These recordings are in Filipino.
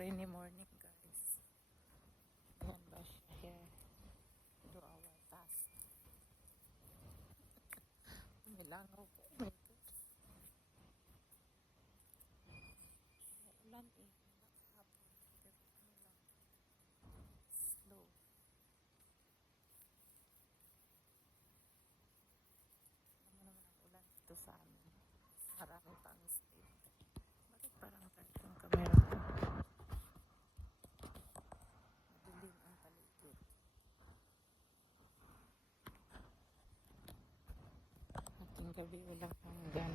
rainy morning, guys. Ayan ba siya here? Do our task. Milangaw po. Oh my God. Ulan eh. Nakahapon. Pero ano lang. Slow. Alam mo naman ang ulan dito sa amin. Marami pa ang state. Bakit parang yung camera ko? Madilim ang paligid. Ating gabi walang hanggan.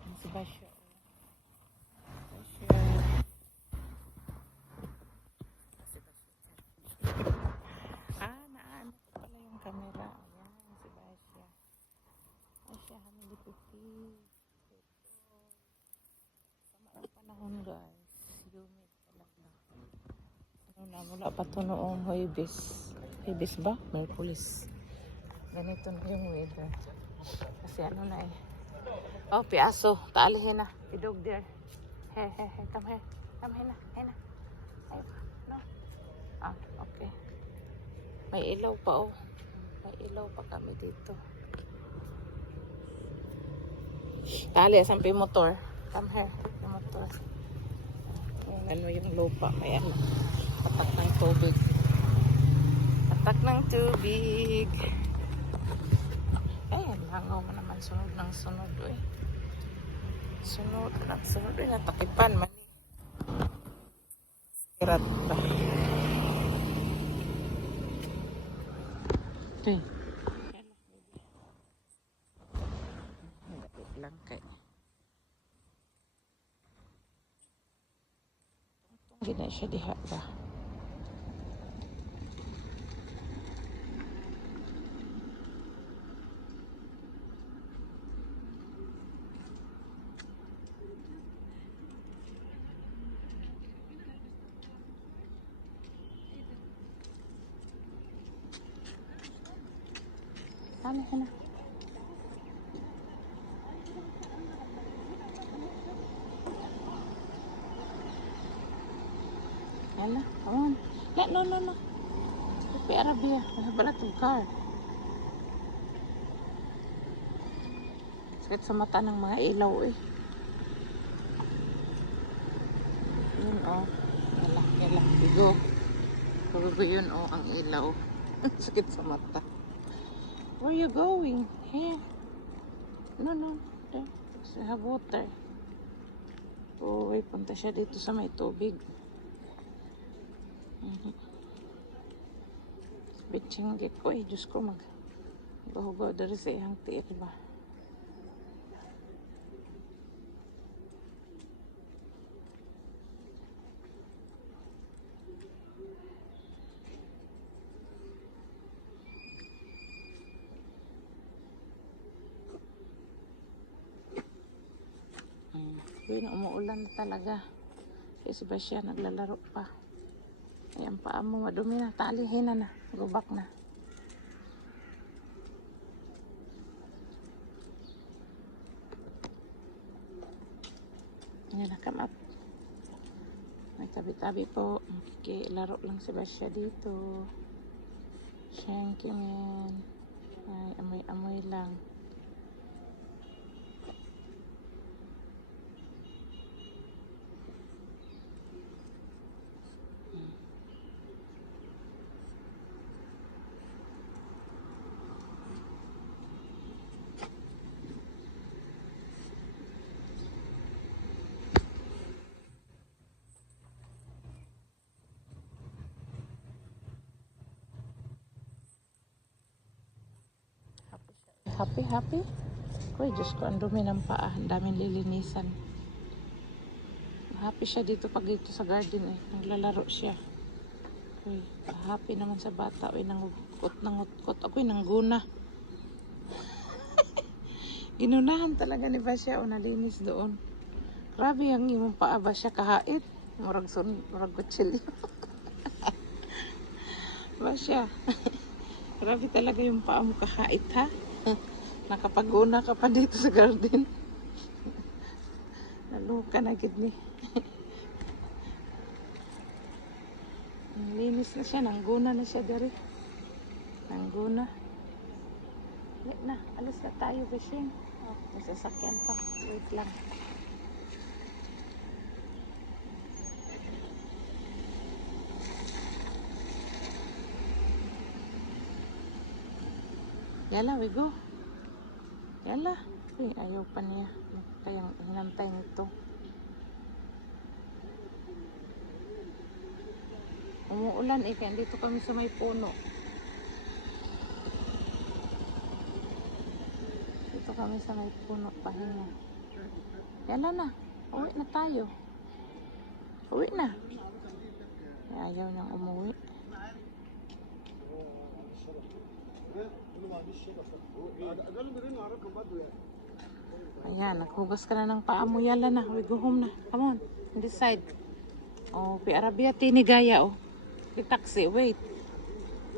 Ang si Basyo. Basyo. Si Basyo. Naano ko pala yung camera. Ayan, si Basya. Basya, hamili pipi. Sama ang panahon, guys. Humid talaga. Ano na, mula pa ito noong Huwebes. Huwebes ba? Merkulis. Ganito na yung weather. Kasi ano na eh. Oh, piaso. Taalihin na. Idog there. Hey, hey, hey. Come here. Come here na. Hey na. Ay, no. Okay. May ilaw pa oh. May ilaw pa kami dito. Tali, asan pa yung motor? Come here. Yung motor. Ano yung lupa. May ano. Patak ng tubig. Patak ng tubig. Langaw mo naman sunod ng sunod eh. Sunod ng sunod eh. Natakipan man. Kirat ba? Eh. Lapit lang kay. Hindi na siya diha ba? Ano na? Ala, on. No. Tapi Arabia, balat yung car. Sakit sa mata ng mga ilaw eh. Yun oh. Yala. Bigo. Bigo yun oh, ang ilaw. Sakit sa mata. Where are you going? Here. No. There. I have water. Oh, punta siya dito sa may tubig. Bitching ko eh. Diyos ko hugaw dari sa iyang tiir ba? Yun, umuulan na talaga. Kasi ba siya naglalaro pa? Ayan pa mo, madumi na. Talihin na. Gubak na. Ayan, come up. May tabi-tabi po. Okay, laro lang si Basya dito. Thank you, man. Ay, amoy-amoy lang. Happy? Uy, Diyos ko, ang dumi ng paa. Ang daming lilinisan. Happy siya dito pag dito sa garden eh. Naglalaro siya. Uy, happy naman sa bata. Uy, nangutkot. Ako'y nangguna. Ginunahan talaga ni Basya o nalinis doon. Grabe ang imong paa Basya kahait. Murag kutsilyo. Basya. Grabe talaga yung paa mo kahait ha. Nakapaguna ka pa dito sa garden. Naluka na gid ni. Linis na siya, nangguna na siya dari. Nangguna. Wait na, alis na tayo, Beshing. Oh, may sasakyan pa. Wait lang. Yala, we go. Yala. Ay, ayaw pa niya. Kayang hinantay nito. Umuulan eh, kaya dito kami sa may puno. Dito kami sa may puno, pahinga. Yala na. Uwi na tayo. Uwi na. Ay, ayaw niyang umuwi. Ayan, naghugas ka na ng paa mo. Yala na, we go home na. Come on, on this side. Oh, pi Arabia tinigaya oh. Di taxi, wait.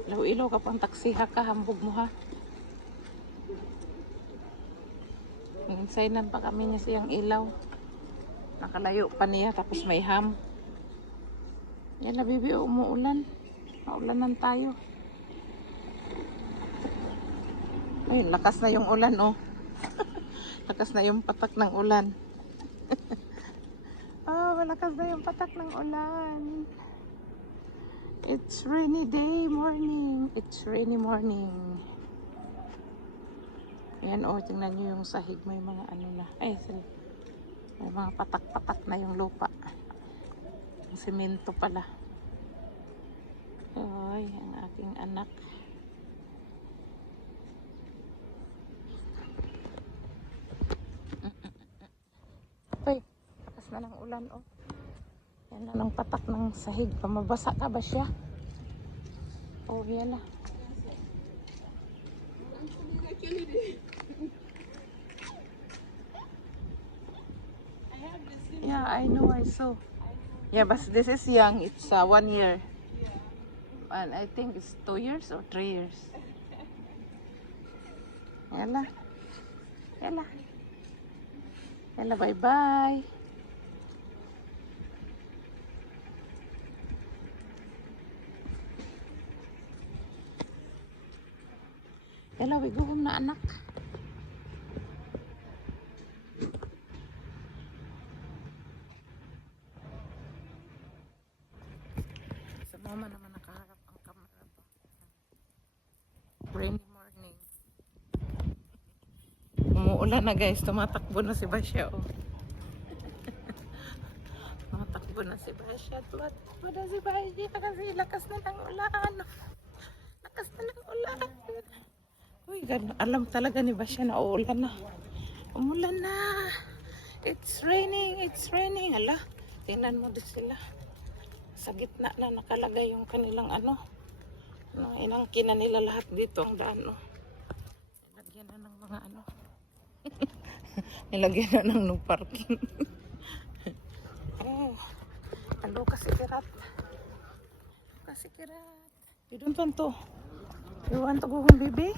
Ilaw-ilaw ka pang taxi ha ka, hambog mo ha. Insainan pa kami niya siyang ilaw. Nakalayo pa niya, tapos may ham. Yala, bibi, oh, umuulan. Maulanan tayo. Ayun, lakas na yung ulan, oh. Lakas na yung patak ng ulan. Oh, malakas na yung patak ng ulan. It's rainy day morning. It's rainy morning. Ayan, oh, tingnan nyo yung sahig. May mga ano na. Ay, may mga patak-patak na yung lupa. Yung semento pala. Ay, ang aking anak. Ay, lakas na ng ulan, oh. Yan na ng patak ng sahig. Pamabasa ka ba siya? Oh, yan na. Yeah, I know, I saw. Yeah, but this is young. It's 1 year. And I think it's 2 years or 3 years. Yala. Yala. Yala, bye-bye. Yala, we go home na, anak. Sa mama naman nakaharap ang camera ba. Rainy morning. Umuulan na, guys. Tumatakbo na si Basya, oh. Tumatakbo na si Basya. Tumatakbo na si Basya kasi lakas na ng ulan. Lakas na ng ulan. Uy, alam talaga ni Basya na uulan na. Umulan na. It's raining. It's raining. Ala, tingnan mo din sila. Sa gitna na nakalagay yung kanilang ano. Inangkin na nila lahat dito ang daan, oh. Nilagyan na ng mga ano. Nilagyan na ng parking. Oh, hello kasikirat. Kasikirat. You don't want to. You want to go home, baby?